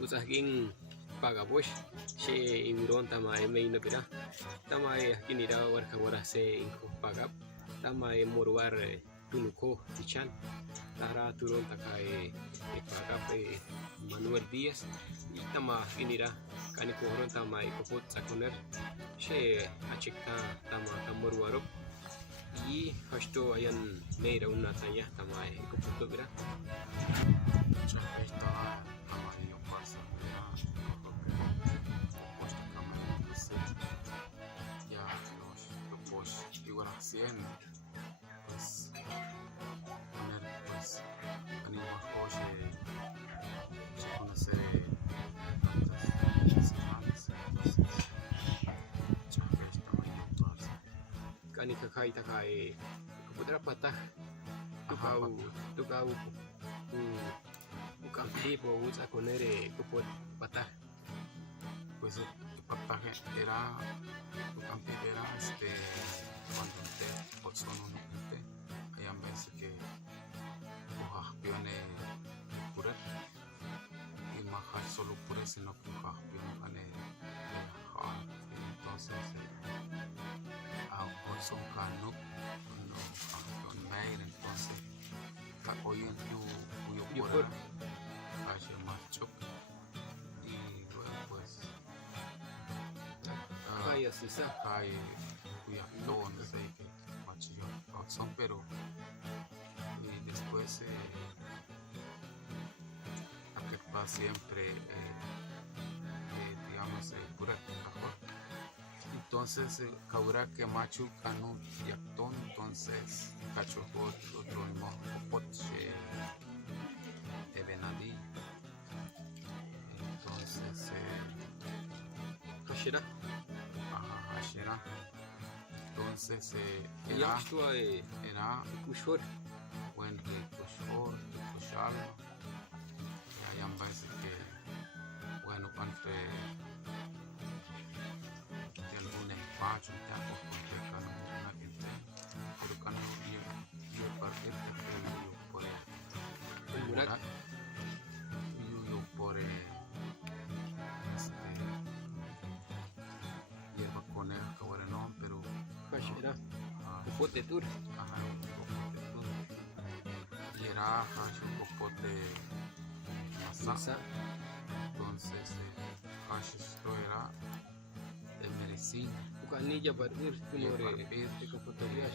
usahkin pagabosh she imuron tama eme inapira tama kinira warka warase inko pagap tama morwar tunuko tichan tara turon takai pagap Manuel Díaz y tama kinira kani koron tama ikopot sakoner she achikta tama kamorwarop y hasto ayan meira una tanya tama ikopot bira haciendo pues poner pues anima hoje se conoce tantas semanas entonces ya que estamos en marzo kani kakai takai kapudra patah tukau bukan tipo usa konere kapud patah pues el pataje era cuando usted possono usted hay veces que cojas pione pura y majar solo pura sino cojas pione entonces a son cano no con mail entonces hoy en tu pura hace macho y luego pues kaya sisa hay no sé qué machillo son pero y después va siempre digamos pura cajón entonces cabra que macho cano y actón entonces cacho otro poche benadí entonces hashira Ashera entonces era kushor buen kushor kushal y hay veces que bueno entre algún espacio ya porque cano una gente pero cano yo partir que por yo por hierba coneja que ahora no pero hashira kupote tur y era un popote masa entonces esto era de medicina bukanilla partir tunore ikopotoria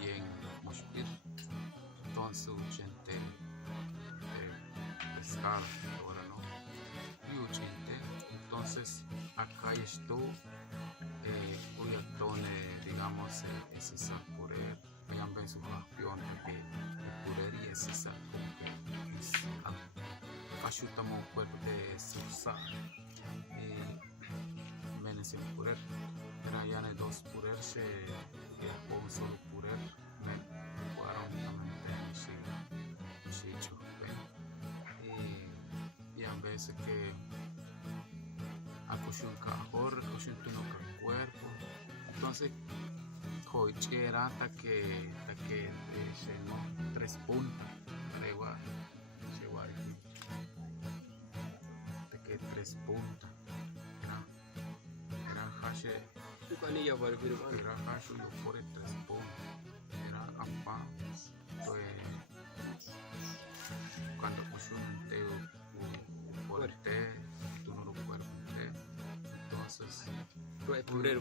bien mospir entonces uchente pescado ahora no y uchente entonces acá estoy hoy actone digamos ese sapurer vayan ver su campeón que purer y ese sapo ayudamos un cuerpo de susa menos en purer pero ya no hay dos purer se o un solo purer me jugaron únicamente si y a veces que acogió un cajón, acogió un cuerpo, entonces coichera hasta que llegó 3 puntas, tregua, hasta que 3 puntas, era hashe, bukanilla partir era hashe lo por 3 puntas, era ampa, pues cuando cogió un teo por el té, tú no lo puedes entonces purer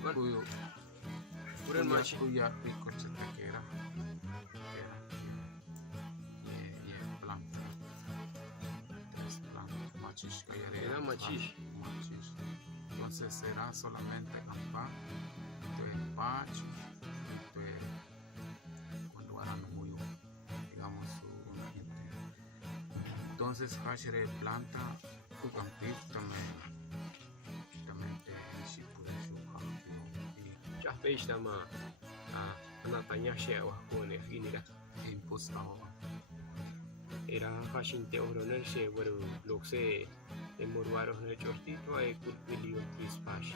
purer machi cuya rico que era y planta machis era machis entonces será solamente campa entonces pacho cuando eran muy digamos una gente entonces hashere planta tu campito también ya peish tama ana tanya she wa kone inira impulsado era hashin te oroner she waru lokse morwaros ne chortito ay kulpilion trispash